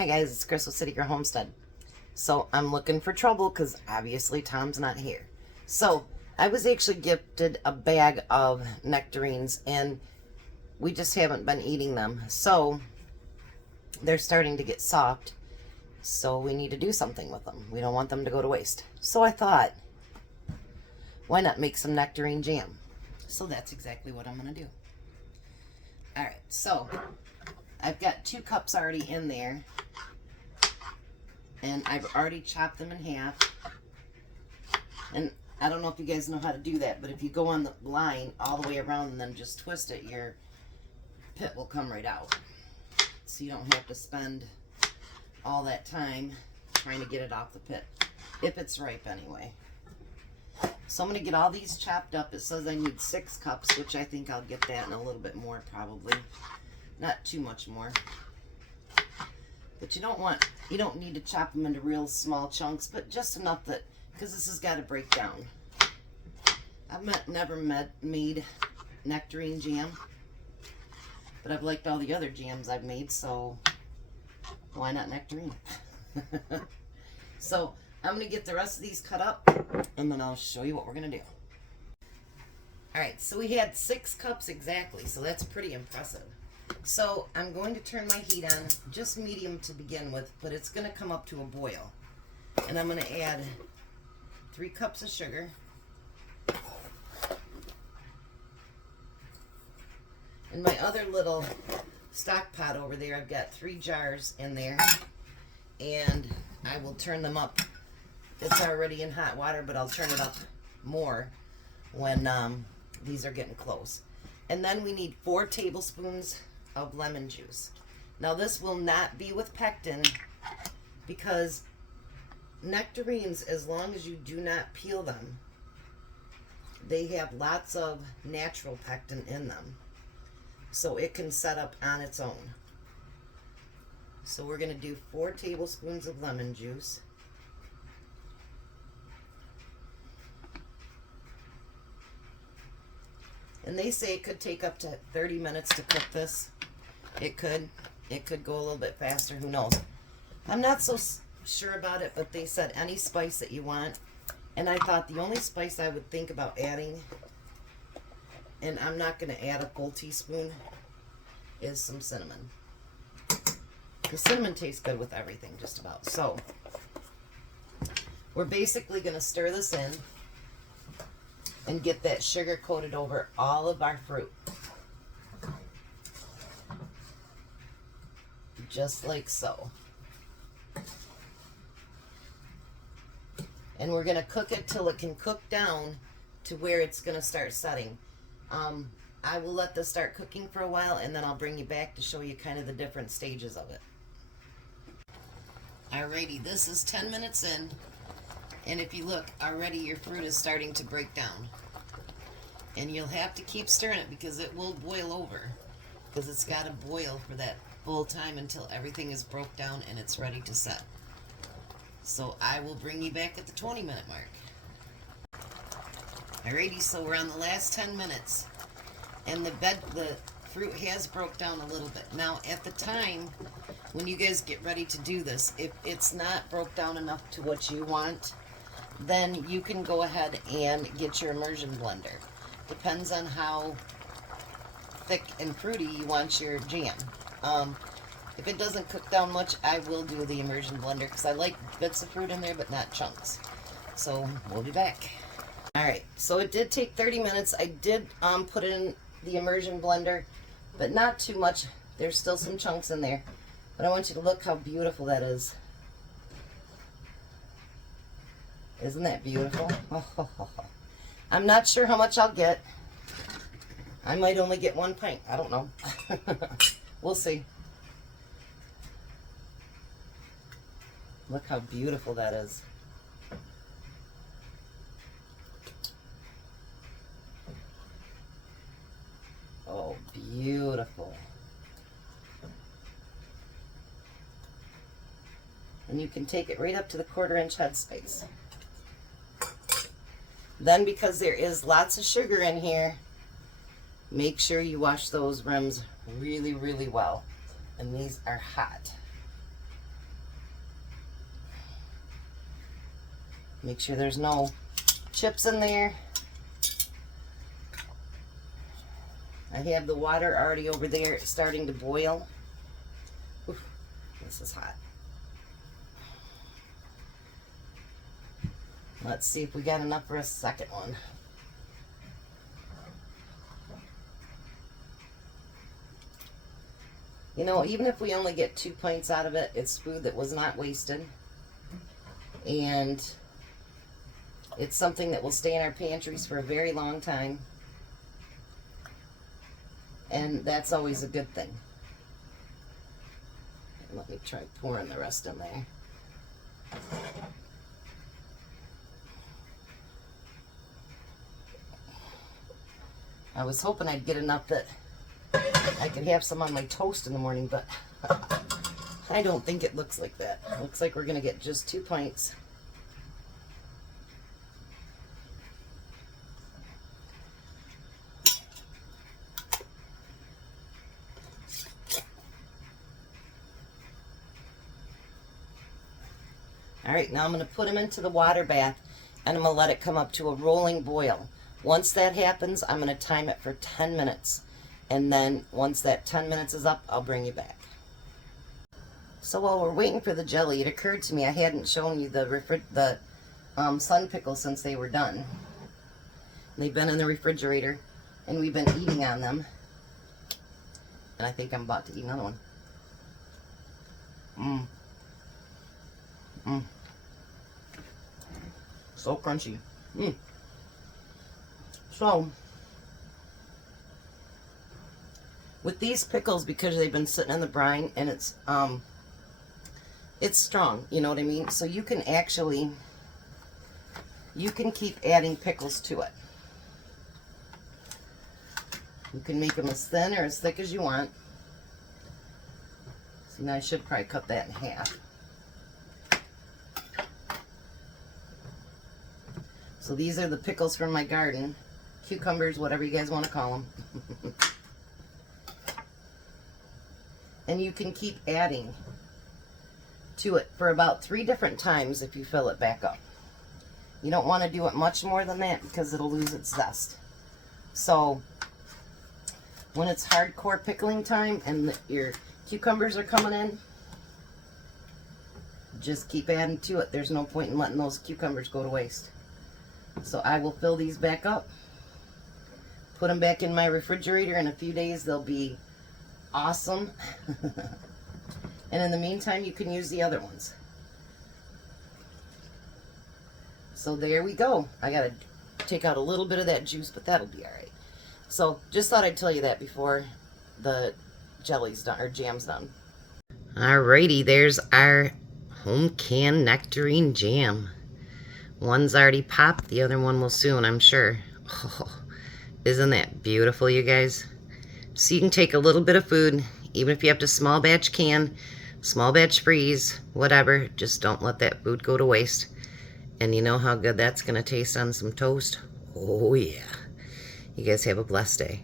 Hi guys, it's Crystal City Girl Homestead. So I'm looking for trouble because obviously Tom's not here. So I was actually gifted a bag of nectarines and we just haven't been eating them. So they're starting to get soft. So we need to do something with them. We don't want them to go to waste. So I thought, why not make some nectarine jam? So that's exactly what I'm going to do. Alright, so I've got 2 cups already in there. And I've already chopped them in half. And I don't know if you guys know how to do that, but if you go on the line all the way around and then just twist it, your pit will come right out. So you don't have to spend all that time trying to get it off the pit. If it's ripe anyway. So I'm going to get all these chopped up. It says I need 6 cups, which I think I'll get that and a little bit more probably. Not too much more. But you don't need to chop them into real small chunks, but just enough that, because this has got to break down. I've never made nectarine jam, but I've liked all the other jams I've made, so why not nectarine? So I'm going to get the rest of these cut up, and then I'll show you what we're going to do. Alright, so we had 6 cups exactly, so that's pretty impressive. So I'm going to turn my heat on, just medium to begin with, but it's going to come up to a boil. And I'm going to add 3 cups of sugar. In my other little stock pot over there, I've got 3 jars in there. And I will turn them up. It's already in hot water, but I'll turn it up more when these are getting close. And then we need 4 tablespoons of lemon juice. Now this will not be with pectin because nectarines, as long as you do not peel them, they have lots of natural pectin in them. So it can set up on its own. So we're going to do 4 tablespoons of lemon juice. And they say it could take up to 30 minutes to cook this. It could go a little bit faster, who knows. I'm not so sure about it, but they said any spice that you want. And I thought the only spice I would think about adding, and I'm not going to add a full teaspoon, is some cinnamon. The cinnamon tastes good with everything, just about. So, we're basically going to stir this in and get that sugar coated over all of our fruit. Just like so. And we're going to cook it till it can cook down to where it's going to start setting. I will let this start cooking for a while, and then I'll bring you back to show you kind of the different stages of it. Alrighty, this is 10 minutes in, and if you look, already your fruit is starting to break down. And you'll have to keep stirring it because it will boil over, because it's got to boil for that full time until everything is broke down and it's ready to set. So I will bring you back at the 20-minute mark. Alrighty, so we're on the last 10 minutes. And the fruit has broke down a little bit. Now, at the time, when you guys get ready to do this, if it's not broke down enough to what you want, then you can go ahead and get your immersion blender. Depends on how thick and fruity you want your jam. If it doesn't cook down much, I will do the immersion blender because I like bits of fruit in there, but not chunks. So we'll be back. Alright, so it did take 30 minutes. I did put in the immersion blender, but not too much. There's still some chunks in there. But I want you to look how beautiful that is. Isn't that beautiful? I'm not sure how much I'll get. I might only get 1 pint. I don't know. We'll see. Look how beautiful that is. Oh, beautiful. And you can take it right up to the 1/4-inch headspace. Then, because there is lots of sugar in here, make sure you wash those rims really, really well. And these are hot. Make sure there's no chips in there. I have the water already over there starting to boil. Oof, this is hot. Let's see if we got enough for a second one. You know, even if we only get 2 pints out of it, it's food that was not wasted. And it's something that will stay in our pantries for a very long time. And that's always a good thing. Let me try pouring the rest in there. I was hoping I'd get enough that I could have some on my toast in the morning, but I don't think it looks like that. It looks like we're going to get just 2 pints. All right, now I'm going to put them into the water bath, and I'm going to let it come up to a rolling boil. Once that happens, I'm going to time it for 10 minutes. And then once that 10 minutes is up, I'll bring you back. So while we're waiting for the jelly, it occurred to me I hadn't shown you the sun pickles since they were done. They've been in the refrigerator, and we've been eating on them. And I think I'm about to eat another one. So crunchy. So, with these pickles, because they've been sitting in the brine, and it's strong, you know what I mean? So you can keep adding pickles to it. You can make them as thin or as thick as you want. See, now I should probably cut that in half. So these are the pickles from my garden. Cucumbers, whatever you guys want to call them. And you can keep adding to it for about 3 different times if you fill it back up. You don't want to do it much more than that because it'll lose its zest. So when it's hardcore pickling time and your cucumbers are coming in, just keep adding to it. There's no point in letting those cucumbers go to waste. So I will fill these back up, put them back in my refrigerator. In a few days they'll be awesome. And in the meantime, you can use the other ones. So there we go. I gotta take out a little bit of that juice, but that'll be all right. So just thought I'd tell you that before the jelly's done, or jam's done. Alrighty, there's our home canned nectarine jam. One's already popped, the other one will soon, I'm sure. Oh, isn't that beautiful, you guys? So you can take a little bit of food, even if you have to small batch can, small batch freeze, whatever, just don't let that food go to waste. And you know how good that's gonna taste on some toast? Oh yeah. You guys have a blessed day.